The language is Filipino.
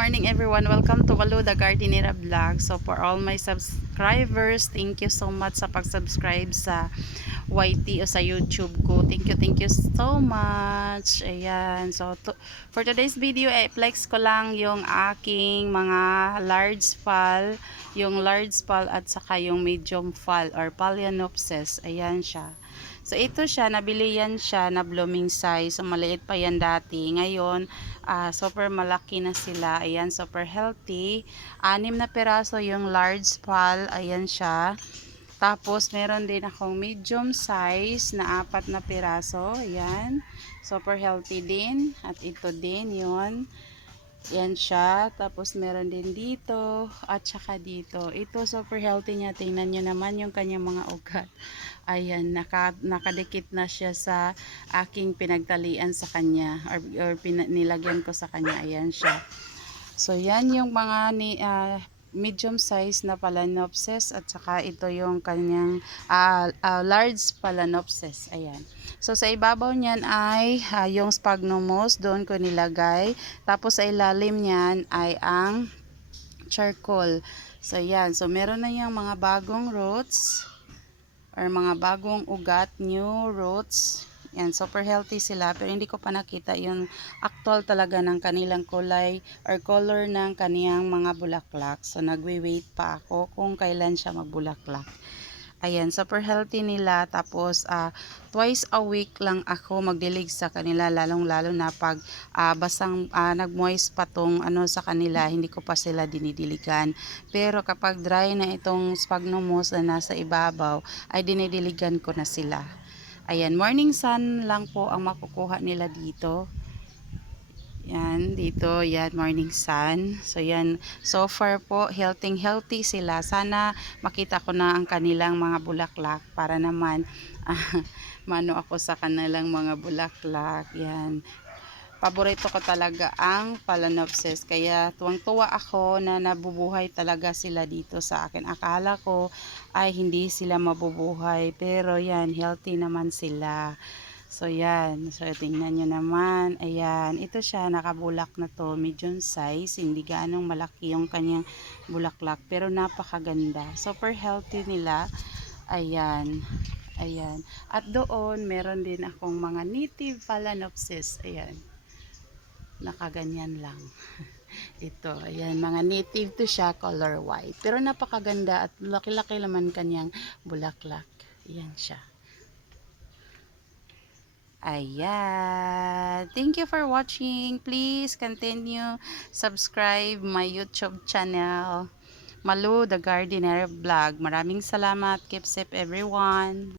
morning everyone. Welcome to Malu the Gardenera Vlog. So for all my subscribers, thank you so much sa pag-subscribe sa YT o sa YouTube ko. Thank you so much. Ayan. So for today's video, i-flex ko lang yung aking mga large fall, yung large fall at saka yung medium fall or Phalaenopsis. Ayan siya. So ito siya, nabili yan siya na blooming size. So maliit pa yan dati. Ngayon, super malaki na sila. Ayan, super healthy. 6 na piraso yung large fall. Ayan siya. Tapos meron din akong medium size na 4 na piraso. Ayan. Super healthy din. At ito din yun. Yan siya. Tapos meron din dito at saka dito. Ito super healthy niya. Tingnan nyo naman yung kanyang mga ugat. Ayan, nakadikit na siya sa aking pinagtalian sa kanya or nilagyan ko sa kanya. Ayan siya. So yan yung mga medium size na Phalaenopsis at saka ito yung kanyang large Phalaenopsis. Ayan. So sa ibabaw niyan ay yung sphagnum moss, doon ko nilagay. Tapos sa ilalim niyan ay ang charcoal. So yan. So meron na yung mga bagong roots or mga bagong ugat, new roots. Yan, super healthy sila pero hindi ko pa nakita yung actual talaga ng kanilang kulay or color ng kaniyang mga bulaklak. So nagwe-wait pa ako kung kailan siya magbulaklak. Ayan, super healthy nila. Tapos twice a week lang ako magdilig sa kanila, lalong-lalo na pag basang nagmoist pa tong ano sa kanila, hindi ko pa sila dinidiligan. Pero kapag dry na itong sphagnum moss na nasa ibabaw, ay dinidiligan ko na sila. Ayan, morning sun lang po ang makukuha nila dito. Yan, dito, yan, morning sun. So, yan, so far po, healthy sila. Sana makita ko na ang kanilang mga bulaklak para naman, mano ako sa kanilang mga bulaklak. Yan. Paborito ko talaga ang Phalaenopsis. Kaya tuwang-tuwa ako na nabubuhay talaga sila dito sa akin. Akala ko ay hindi sila mabubuhay. Pero yan, healthy naman sila. So yan, so tingnan nyo naman, ayan, ito siya, nakabulak na to, medium size, hindi ganong malaki yung kanyang bulaklak, pero napakaganda, super healthy nila, ayan, ayan, at doon, meron din akong mga native Phalaenopsis, ayan, nakaganyan lang. Ito, ayan, mga native to siya, color white, pero napakaganda at laki-laki naman kanyang bulaklak, ayan siya. Ayan. Thank you for watching. Please continue subscribe my YouTube channel, Malu the Gardener Vlog. Maraming salamat. Keep safe everyone.